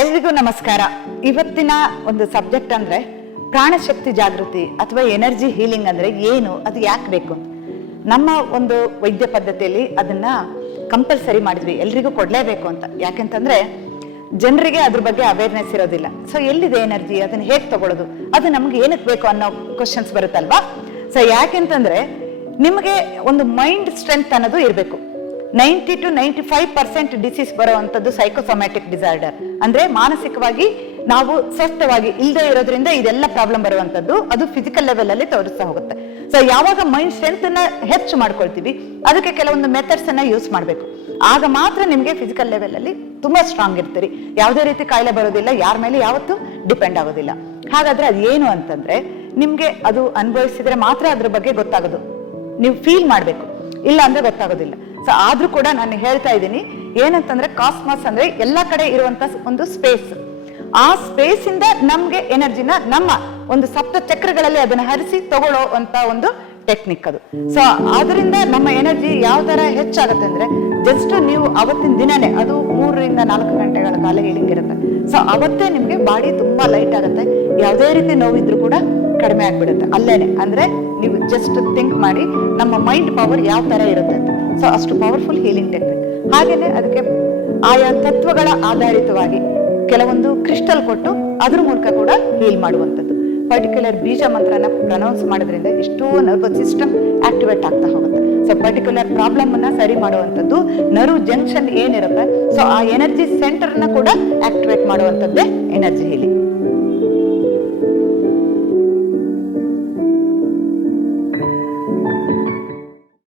ಎಲ್ರಿಗೂ ನಮಸ್ಕಾರ. ಇವತ್ತಿನ ಒಂದು ಸಬ್ಜೆಕ್ಟ್ ಅಂದ್ರೆ ಪ್ರಾಣಶಕ್ತಿ ಜಾಗೃತಿ ಅಥವಾ ಎನರ್ಜಿ ಹೀಲಿಂಗ್ ಅಂದ್ರೆ ಏನು, ಅದು ಯಾಕೆ ಬೇಕು. ನಮ್ಮ ಒಂದು ವೈದ್ಯ ಪದ್ಧತಿಯಲ್ಲಿ ಅದನ್ನ ಕಂಪಲ್ಸರಿ ಮಾಡಿದ್ವಿ, ಎಲ್ರಿಗೂ ಕೊಡ್ಲೇಬೇಕು ಅಂತ. ಯಾಕೆಂತಂದ್ರೆ ಜನರಿಗೆ ಅದ್ರ ಬಗ್ಗೆ ಅವೇರ್ನೆಸ್ ಇರೋದಿಲ್ಲ. ಸೊ ಎಲ್ಲಿದೆ ಎನರ್ಜಿ, ಅದನ್ನ ಹೇಗೆ ತಗೊಳ್ಳೋದು, ಅದು ನಮ್ಗೆ ಏನಕ್ಕೆ ಬೇಕು ಅನ್ನೋ ಕ್ವಶನ್ಸ್ ಬರುತ್ತಲ್ವಾ. ಸೊ ಯಾಕೆಂತಂದ್ರೆ ನಿಮಗೆ ಒಂದು ಮೈಂಡ್ ಸ್ಟ್ರೆಂತ್ ಅನ್ನೋದು ಇರಬೇಕು. 90 to 95% ಡಿಸೀಸ್ ಬರುವಂತದ್ದು ಸೈಕೋಸೊಮ್ಯಾಟಿಕ್ ಡಿಸಾರ್ಡರ್, ಅಂದ್ರೆ ಮಾನಸಿಕವಾಗಿ ನಾವು ಸ್ವಸ್ಥವಾಗಿ ಇಲ್ಲದೆ ಇರೋದ್ರಿಂದ ಇದೆಲ್ಲ ಪ್ರಾಬ್ಲಮ್ ಬರುವಂತದ್ದು. ಅದು ಫಿಸಿಕಲ್ ಲೆವೆಲ್ ಅಲ್ಲಿ ತೋರಿಸ್ತಾ ಹೋಗುತ್ತೆ. ಸೊ ಯಾವಾಗ ಮೈಂಡ್ ಸ್ಟ್ರೆಂತ್ ಅನ್ನ ಹೆಚ್ಚು ಮಾಡ್ಕೊಳ್ತೀವಿ, ಅದಕ್ಕೆ ಕೆಲವೊಂದು ಮೆಥಡ್ಸ್ ಅನ್ನ ಯೂಸ್ ಮಾಡಬೇಕು. ಆಗ ಮಾತ್ರ ನಿಮ್ಗೆ ಫಿಸಿಕಲ್ ಲೆವೆಲ್ ಅಲ್ಲಿ ತುಂಬಾ ಸ್ಟ್ರಾಂಗ್ ಇರ್ತೀರಿ, ಯಾವುದೇ ರೀತಿ ಕಾಯಿಲೆ ಬರೋದಿಲ್ಲ, ಯಾರ ಮೇಲೆ ಯಾವತ್ತೂ ಡಿಪೆಂಡ್ ಆಗೋದಿಲ್ಲ. ಹಾಗಾದ್ರೆ ಅದು ಏನು ಅಂತಂದ್ರೆ ನಿಮ್ಗೆ ಅದು ಅನುಭವಿಸಿದ್ರೆ ಮಾತ್ರ ಅದ್ರ ಬಗ್ಗೆ ಗೊತ್ತಾಗೋದು. ನೀವು ಫೀಲ್ ಮಾಡ್ಬೇಕು, ಇಲ್ಲ ಅಂದ್ರೆ ಗೊತ್ತಾಗೋದಿಲ್ಲ. ಸೊ ಆದ್ರೂ ಕೂಡ ನಾನು ಹೇಳ್ತಾ ಇದ್ದೀನಿ ಏನಂತಂದ್ರೆ ಕಾಸ್ಮಾಸ್ ಅಂದ್ರೆ ಎಲ್ಲಾ ಕಡೆ ಇರುವಂತ ಒಂದು ಸ್ಪೇಸ್. ಆ ಸ್ಪೇಸ್ ಇಂದ ನಮ್ಗೆ ಎನರ್ಜಿನ ನಮ್ಮ ಒಂದು ಸಪ್ತ ಚಕ್ರಗಳಲ್ಲಿ ಅದನ್ನ ಹರಿಸಿ ತಗೊಳ್ಳೋ ಅಂತ ಒಂದು ಟೆಕ್ನಿಕ್ ಅದು. ಸೊ ಆದ್ರಿಂದ ನಮ್ಮ ಎನರ್ಜಿ ಯಾವ ತರ ಹೆಚ್ಚಾಗತ್ತೆ ಅಂದ್ರೆ ಜಸ್ಟ್ ನೀವು ಅವತ್ತಿನ ದಿನನೇ ಅದು 3 ರಿಂದ 4 ಗಂಟೆಗಳ ಕಾಲ ಹೀಲಿಂಗ್ ಇರುತ್ತೆ. ಸೊ ಅವತ್ತೇ ನಿಮ್ಗೆ ಬಾಡಿ ತುಂಬಾ ಲೈಟ್ ಆಗುತ್ತೆ, ಯಾವುದೇ ರೀತಿ ನೋವಿದ್ರು ಕೂಡ ಕಡಿಮೆ ಆಗ್ಬಿಡುತ್ತೆ ಅಲ್ಲೇನೆ. ಅಂದ್ರೆ ನೀವು ಜಸ್ಟ್ ಥಿಂಕ್ ಮಾಡಿ ನಮ್ಮ ಮೈಂಡ್ ಪವರ್ ಯಾವ ತರ ಇರುತ್ತೆ ಅಂತ. ಸೊ ಅಷ್ಟು ಪವರ್ಫುಲ್ ಹೀಲಿಂಗ್ ಟೆಕ್ನಿಕ್. ಹಾಗೇನೆ ಅದಕ್ಕೆ ಆಯಾ ತತ್ವಗಳ ಆಧಾರಿತವಾಗಿ ಕೆಲವೊಂದು ಕ್ರಿಸ್ಟಲ್ ಕೊಟ್ಟು ಅದ್ರ ಮೂಲಕ ಕೂಡ ಹೀಲ್ ಮಾಡುವಂಥದ್ದು. ಪರ್ಟಿಕ್ಯುಲರ್ ಬೀಜ ಮಂತ್ರನ ಪ್ರನೌನ್ಸ್ ಮಾಡೋದ್ರಿಂದ ಎಷ್ಟೋ ನರ್ವಸ್ ಸಿಸ್ಟಮ್ ಆಕ್ಟಿವೇಟ್ ಆಗ್ತಾ ಹೋಗುತ್ತೆ. ಸೊ ಪರ್ಟಿಕ್ಯುಲರ್ ಪ್ರಾಬ್ಲಮ್ ಅನ್ನ ಸರಿ ಮಾಡುವಂಥದ್ದು ನರ್ವ್ ಜಂಕ್ಷನ್ ಏನಿರುತ್ತೆ, ಸೊ ಆ ಎನರ್ಜಿ ಸೆಂಟರ್ ನ ಕೂಡ ಆಕ್ಟಿವೇಟ್ ಮಾಡುವಂಥದ್ದೇ ಎನರ್ಜಿ ಹೀಲಿಂಗ್.